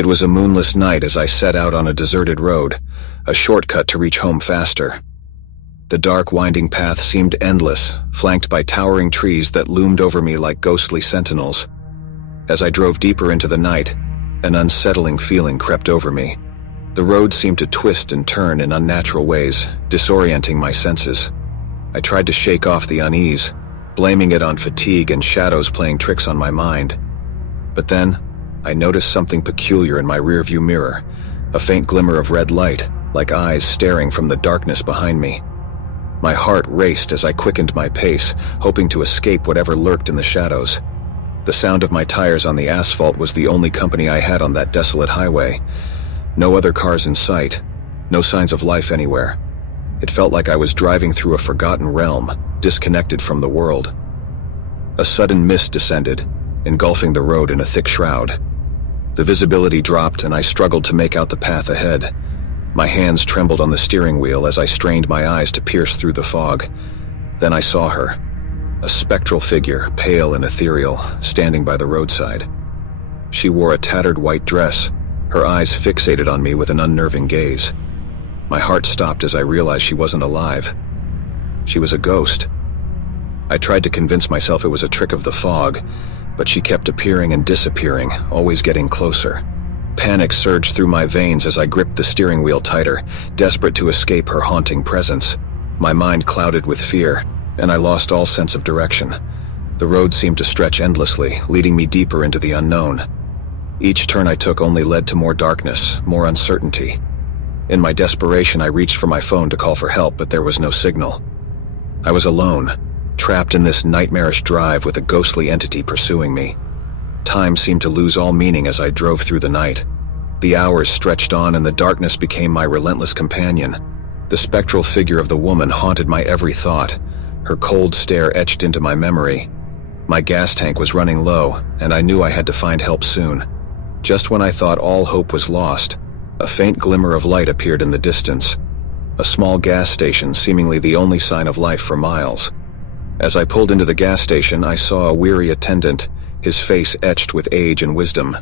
It was a moonless night as I set out on a deserted road, a shortcut to reach home faster. The dark, winding path seemed endless, flanked by towering trees that loomed over me like ghostly sentinels. As I drove deeper into the night, an unsettling feeling crept over me. The road seemed to twist and turn in unnatural ways, disorienting my senses. I tried to shake off the unease, blaming it on fatigue and shadows playing tricks on my mind. But then, I noticed something peculiar in my rearview mirror, a faint glimmer of red light, like eyes staring from the darkness behind me. My heart raced as I quickened my pace, hoping to escape whatever lurked in the shadows. The sound of my tires on the asphalt was the only company I had on that desolate highway. No other cars in sight, no signs of life anywhere. It felt like I was driving through a forgotten realm, disconnected from the world. A sudden mist descended, engulfing the road in a thick shroud. The visibility dropped and I struggled to make out the path ahead. My hands trembled on the steering wheel as I strained my eyes to pierce through the fog. Then I saw her, a spectral figure, pale and ethereal, standing by the roadside. She wore a tattered white dress, her eyes fixated on me with an unnerving gaze. My heart stopped as I realized she wasn't alive. She was a ghost. I tried to convince myself it was a trick of the fog, but she kept appearing and disappearing, always getting closer. Panic surged through my veins as I gripped the steering wheel tighter, desperate to escape her haunting presence. My mind clouded with fear, and I lost all sense of direction. The road seemed to stretch endlessly, leading me deeper into the unknown. Each turn I took only led to more darkness, more uncertainty. In my desperation, I reached for my phone to call for help, but there was no signal. I was alone, trapped in this nightmarish drive with a ghostly entity pursuing me. Time seemed to lose all meaning as I drove through the night. The hours stretched on and the darkness became my relentless companion. The spectral figure of the woman haunted my every thought, her cold stare etched into my memory. My gas tank was running low, and I knew I had to find help soon. Just when I thought all hope was lost, a faint glimmer of light appeared in the distance. A small gas station, seemingly the only sign of life for miles. As I pulled into the gas station, I saw a weary attendant, his face etched with age and wisdom.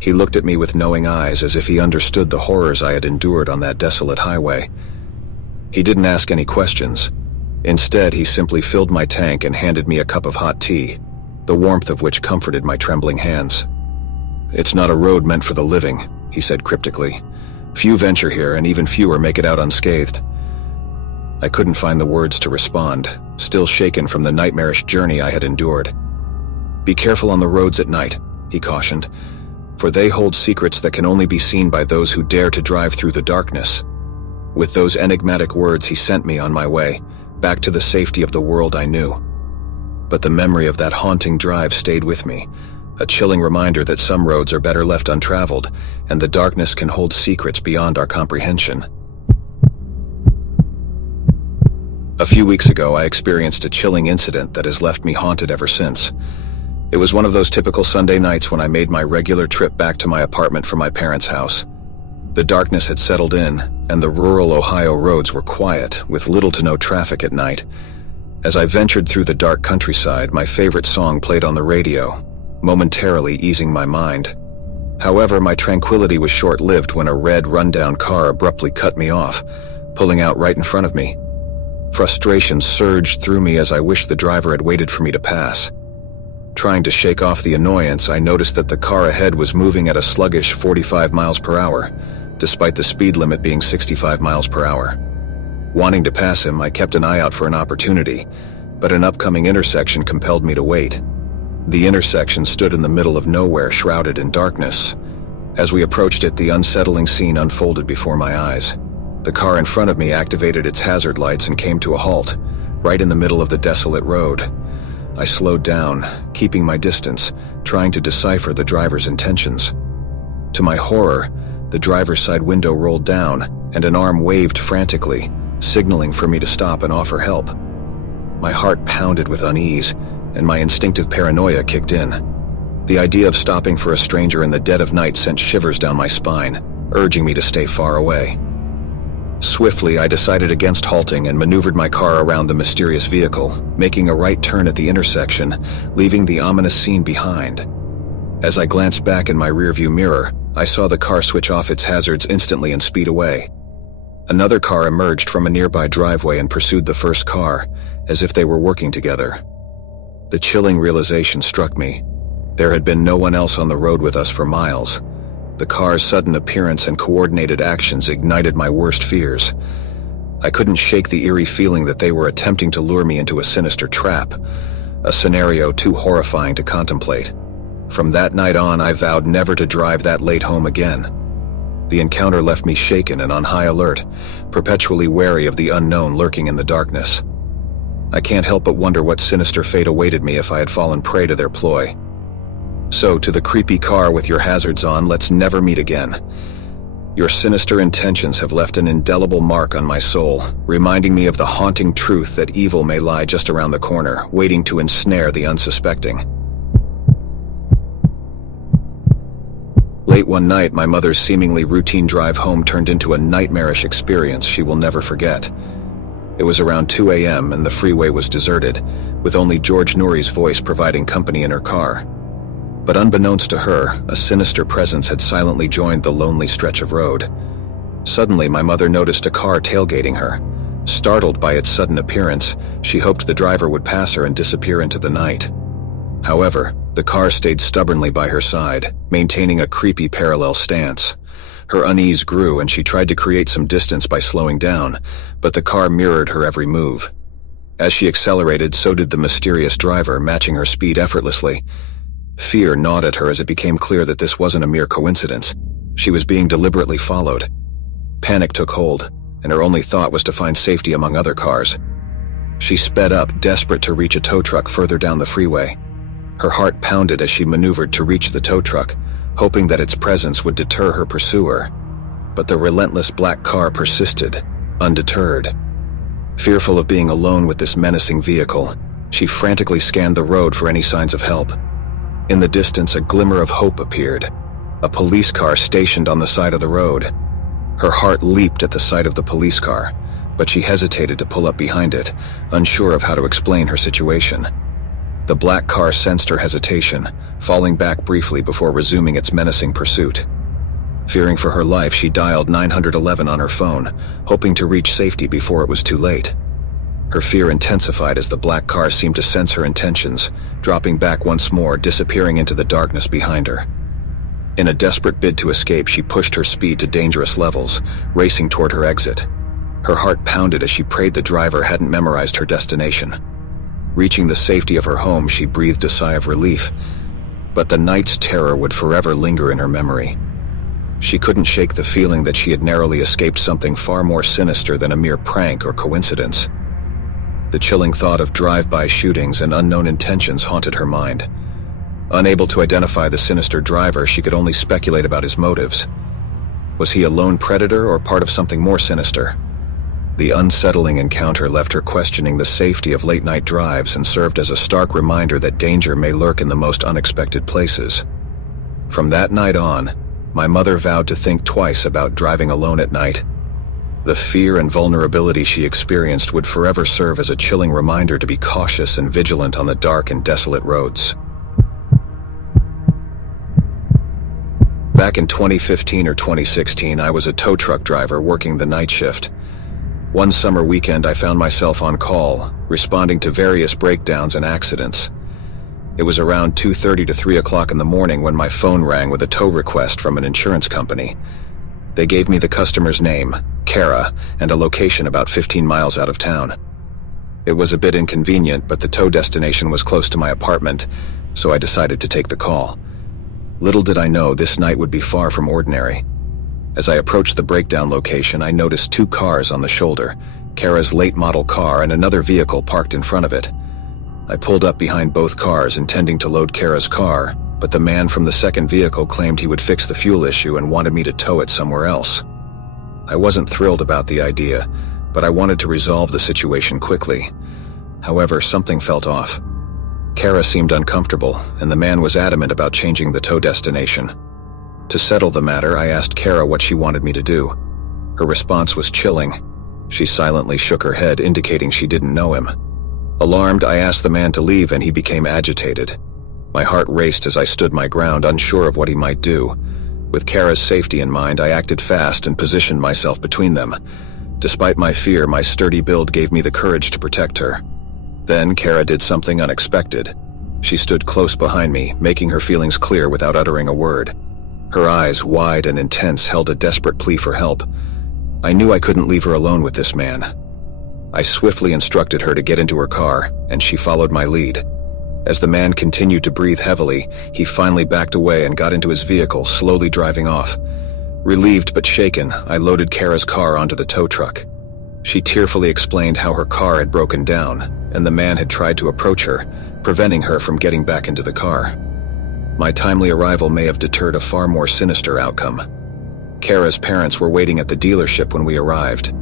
He looked at me with knowing eyes as if he understood the horrors I had endured on that desolate highway. He didn't ask any questions. Instead, he simply filled my tank and handed me a cup of hot tea, the warmth of which comforted my trembling hands. "It's not a road meant for the living," he said cryptically. "Few venture here, and even fewer make it out unscathed." I couldn't find the words to respond, still shaken from the nightmarish journey I had endured. "Be careful on the roads at night," he cautioned, "for they hold secrets that can only be seen by those who dare to drive through the darkness." With those enigmatic words, he sent me on my way, back to the safety of the world I knew. But the memory of that haunting drive stayed with me, a chilling reminder that some roads are better left untraveled, and the darkness can hold secrets beyond our comprehension. A few weeks ago, I experienced a chilling incident that has left me haunted ever since. It was one of those typical Sunday nights when I made my regular trip back to my apartment from my parents' house. The darkness had settled in, and the rural Ohio roads were quiet, with little to no traffic at night. As I ventured through the dark countryside, my favorite song played on the radio, momentarily easing my mind. However, my tranquility was short-lived when a red, rundown car abruptly cut me off, pulling out right in front of me. Frustration surged through me as I wished the driver had waited for me to pass. Trying to shake off the annoyance, I noticed that the car ahead was moving at a sluggish 45 miles per hour, despite the speed limit being 65 miles per hour. Wanting to pass him, I kept an eye out for an opportunity, but an upcoming intersection compelled me to wait. The intersection stood in the middle of nowhere, shrouded in darkness. As we approached it, the unsettling scene unfolded before my eyes. The car in front of me activated its hazard lights and came to a halt, right in the middle of the desolate road. I slowed down, keeping my distance, trying to decipher the driver's intentions. To my horror, the driver's side window rolled down, and an arm waved frantically, signaling for me to stop and offer help. My heart pounded with unease, and my instinctive paranoia kicked in. The idea of stopping for a stranger in the dead of night sent shivers down my spine, urging me to stay far away. Swiftly, I decided against halting and maneuvered my car around the mysterious vehicle, making a right turn at the intersection, leaving the ominous scene behind. As I glanced back in my rearview mirror, I saw the car switch off its hazards instantly and speed away. Another car emerged from a nearby driveway and pursued the first car, as if they were working together. The chilling realization struck me. There had been no one else on the road with us for miles. The car's sudden appearance and coordinated actions ignited my worst fears. I couldn't shake the eerie feeling that they were attempting to lure me into a sinister trap, a scenario too horrifying to contemplate. From that night on, I vowed never to drive that late home again. The encounter left me shaken and on high alert, perpetually wary of the unknown lurking in the darkness. I can't help but wonder what sinister fate awaited me if I had fallen prey to their ploy. So, to the creepy car with your hazards on, let's never meet again. Your sinister intentions have left an indelible mark on my soul, reminding me of the haunting truth that evil may lie just around the corner, waiting to ensnare the unsuspecting. Late one night, my mother's seemingly routine drive home turned into a nightmarish experience she will never forget. It was around 2 a.m. and the freeway was deserted, with only George Nouri's voice providing company in her car. But unbeknownst to her, a sinister presence had silently joined the lonely stretch of road. Suddenly, my mother noticed a car tailgating her. Startled by its sudden appearance, she hoped the driver would pass her and disappear into the night. However, the car stayed stubbornly by her side, maintaining a creepy parallel stance. Her unease grew and she tried to create some distance by slowing down, but the car mirrored her every move. As she accelerated, so did the mysterious driver, matching her speed effortlessly. Fear gnawed at her as it became clear that this wasn't a mere coincidence. She was being deliberately followed. Panic took hold, and her only thought was to find safety among other cars. She sped up, desperate to reach a tow truck further down the freeway. Her heart pounded as she maneuvered to reach the tow truck, hoping that its presence would deter her pursuer. But the relentless black car persisted, undeterred. Fearful of being alone with this menacing vehicle, she frantically scanned the road for any signs of help. In the distance, a glimmer of hope appeared, a police car stationed on the side of the road. Her heart leaped at the sight of the police car, but she hesitated to pull up behind it, unsure of how to explain her situation. The black car sensed her hesitation, falling back briefly before resuming its menacing pursuit. Fearing for her life, she dialed 911 on her phone, hoping to reach safety before it was too late. Her fear intensified as the black car seemed to sense her intentions, dropping back once more, disappearing into the darkness behind her. In a desperate bid to escape, she pushed her speed to dangerous levels, racing toward her exit. Her heart pounded as she prayed the driver hadn't memorized her destination. Reaching the safety of her home, she breathed a sigh of relief, but the night's terror would forever linger in her memory. She couldn't shake the feeling that she had narrowly escaped something far more sinister than a mere prank or coincidence. The chilling thought of drive-by shootings and unknown intentions haunted her mind. Unable to identify the sinister driver, she could only speculate about his motives. Was he a lone predator or part of something more sinister? The unsettling encounter left her questioning the safety of late-night drives and served as a stark reminder that danger may lurk in the most unexpected places. From that night on, my mother vowed to think twice about driving alone at night. The fear and vulnerability she experienced would forever serve as a chilling reminder to be cautious and vigilant on the dark and desolate roads. Back in 2015 or 2016, I was a tow truck driver working the night shift. One summer weekend, I found myself on call, responding to various breakdowns and accidents. It was around 2:30 to 3 o'clock in the morning when my phone rang with a tow request from an insurance company. They gave me the customer's name, Kara, and a location about 15 miles out of town. It was a bit inconvenient, but the tow destination was close to my apartment, so I decided to take the call. Little did I know this night would be far from ordinary. As I approached the breakdown location, I noticed two cars on the shoulder, Kara's late model car and another vehicle parked in front of it. I pulled up behind both cars, intending to load Kara's car, but the man from the second vehicle claimed he would fix the fuel issue and wanted me to tow it somewhere else. I wasn't thrilled about the idea, but I wanted to resolve the situation quickly. However, something felt off. Kara seemed uncomfortable, and the man was adamant about changing the tow destination. To settle the matter, I asked Kara what she wanted me to do. Her response was chilling. She silently shook her head, indicating she didn't know him. Alarmed, I asked the man to leave, and he became agitated. My heart raced as I stood my ground, unsure of what he might do. With Kara's safety in mind, I acted fast and positioned myself between them. Despite my fear, my sturdy build gave me the courage to protect her. Then Kara did something unexpected. She stood close behind me, making her feelings clear without uttering a word. Her eyes, wide and intense, held a desperate plea for help. I knew I couldn't leave her alone with this man. I swiftly instructed her to get into her car, and she followed my lead. As the man continued to breathe heavily, he finally backed away and got into his vehicle, slowly driving off. Relieved but shaken, I loaded Kara's car onto the tow truck. She tearfully explained how her car had broken down, and the man had tried to approach her, preventing her from getting back into the car. My timely arrival may have deterred a far more sinister outcome. Kara's parents were waiting at the dealership when we arrived.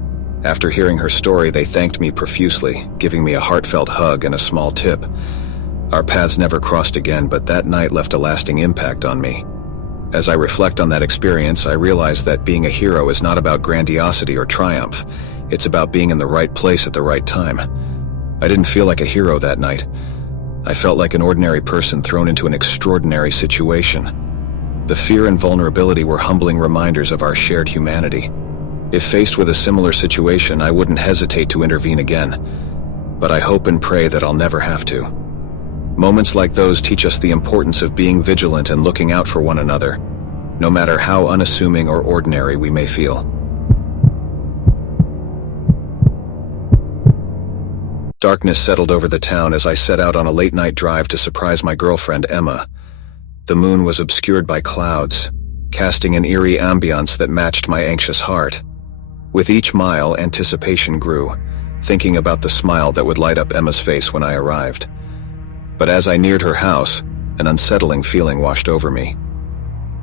After hearing her story, they thanked me profusely, giving me a heartfelt hug and a small tip. Our paths never crossed again, but that night left a lasting impact on me. As I reflect on that experience, I realize that being a hero is not about grandiosity or triumph. It's about being in the right place at the right time. I didn't feel like a hero that night. I felt like an ordinary person thrown into an extraordinary situation. The fear and vulnerability were humbling reminders of our shared humanity. If faced with a similar situation, I wouldn't hesitate to intervene again. But I hope and pray that I'll never have to. Moments like those teach us the importance of being vigilant and looking out for one another, no matter how unassuming or ordinary we may feel. Darkness settled over the town as I set out on a late-night drive to surprise my girlfriend, Emma. The moon was obscured by clouds, casting an eerie ambiance that matched my anxious heart. With each mile, anticipation grew, thinking about the smile that would light up Emma's face when I arrived. But as I neared her house, an unsettling feeling washed over me.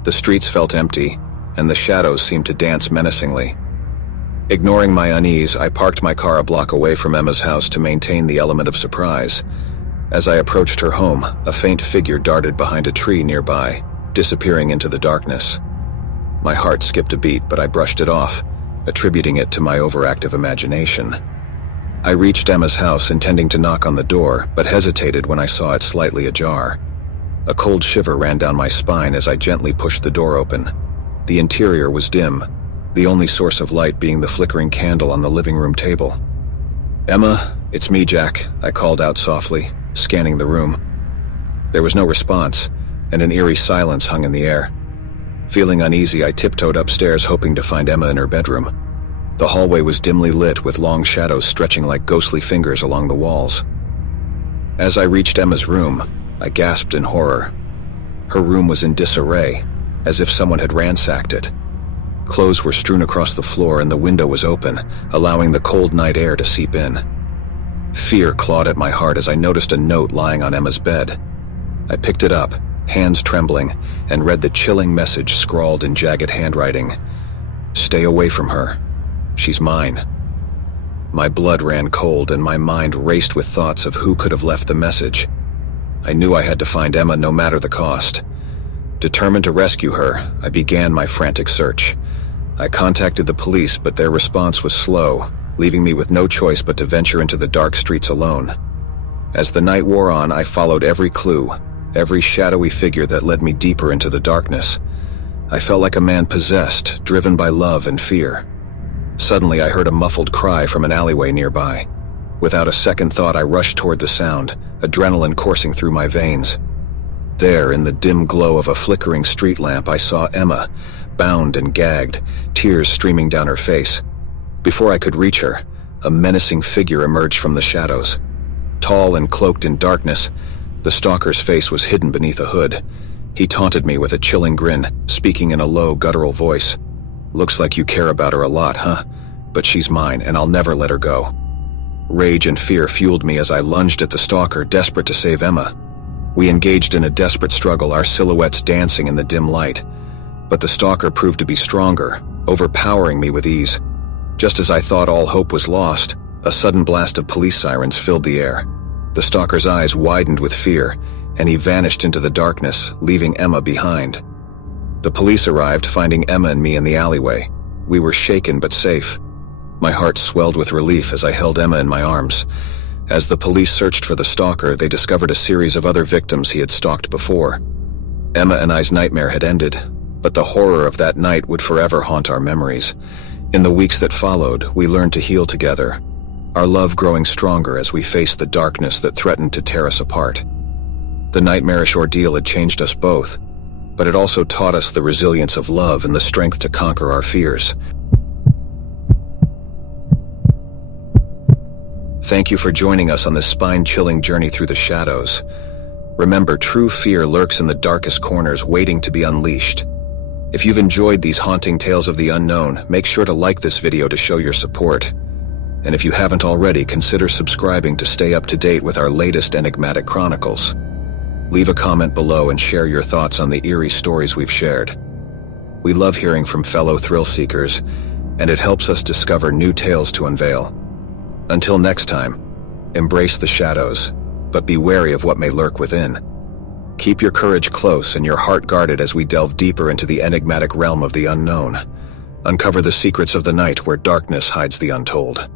The streets felt empty, and the shadows seemed to dance menacingly. Ignoring my unease, I parked my car a block away from Emma's house to maintain the element of surprise. As I approached her home, a faint figure darted behind a tree nearby, disappearing into the darkness. My heart skipped a beat, but I brushed it off, attributing it to my overactive imagination. I reached Emma's house intending to knock on the door, but hesitated when I saw it slightly ajar. A cold shiver ran down my spine as I gently pushed the door open. The interior was dim, the only source of light being the flickering candle on the living room table. "Emma, it's me, Jack," I called out softly, scanning the room. There was no response, and an eerie silence hung in the air. Feeling uneasy, I tiptoed upstairs, hoping to find Emma in her bedroom. The hallway was dimly lit, with long shadows stretching like ghostly fingers along the walls. As I reached Emma's room, I gasped in horror. Her room was in disarray, as if someone had ransacked it. Clothes were strewn across the floor, and the window was open, allowing the cold night air to seep in. Fear clawed at my heart as I noticed a note lying on Emma's bed. I picked it up, hands trembling, and read the chilling message scrawled in jagged handwriting. "Stay away from her. She's mine." My blood ran cold, and my mind raced with thoughts of who could have left the message. I knew I had to find Emma no matter the cost. Determined to rescue her, I began my frantic search. I contacted the police, but their response was slow, leaving me with no choice but to venture into the dark streets alone. As the night wore on, I followed every clue, every shadowy figure that led me deeper into the darkness. I felt like a man possessed, driven by love and fear. Suddenly, I heard a muffled cry from an alleyway nearby. Without a second thought, I rushed toward the sound, adrenaline coursing through my veins. There, in the dim glow of a flickering street lamp, I saw Emma, bound and gagged, tears streaming down her face. Before I could reach her, a menacing figure emerged from the shadows. Tall and cloaked in darkness, the stalker's face was hidden beneath a hood. He taunted me with a chilling grin, speaking in a low, guttural voice. "Looks like you care about her a lot, huh? But she's mine, and I'll never let her go." Rage and fear fueled me as I lunged at the stalker, desperate to save Emma. We engaged in a desperate struggle, our silhouettes dancing in the dim light. But the stalker proved to be stronger, overpowering me with ease. Just as I thought all hope was lost, a sudden blast of police sirens filled the air. The stalker's eyes widened with fear, and he vanished into the darkness, leaving Emma behind. The police arrived, finding Emma and me in the alleyway. We were shaken but safe. My heart swelled with relief as I held Emma in my arms. As the police searched for the stalker, they discovered a series of other victims he had stalked before. Emma and I's nightmare had ended, but the horror of that night would forever haunt our memories. In the weeks that followed, we learned to heal together, our love growing stronger as we faced the darkness that threatened to tear us apart. The nightmarish ordeal had changed us both, but it also taught us the resilience of love and the strength to conquer our fears. Thank you for joining us on this spine-chilling journey through the shadows. Remember, true fear lurks in the darkest corners, waiting to be unleashed. If you've enjoyed these haunting tales of the unknown, make sure to like this video to show your support. And if you haven't already, consider subscribing to stay up to date with our latest enigmatic chronicles. Leave a comment below and share your thoughts on the eerie stories we've shared. We love hearing from fellow thrill seekers, and it helps us discover new tales to unveil. Until next time, embrace the shadows, but be wary of what may lurk within. Keep your courage close and your heart guarded as we delve deeper into the enigmatic realm of the unknown. Uncover the secrets of the night where darkness hides the untold.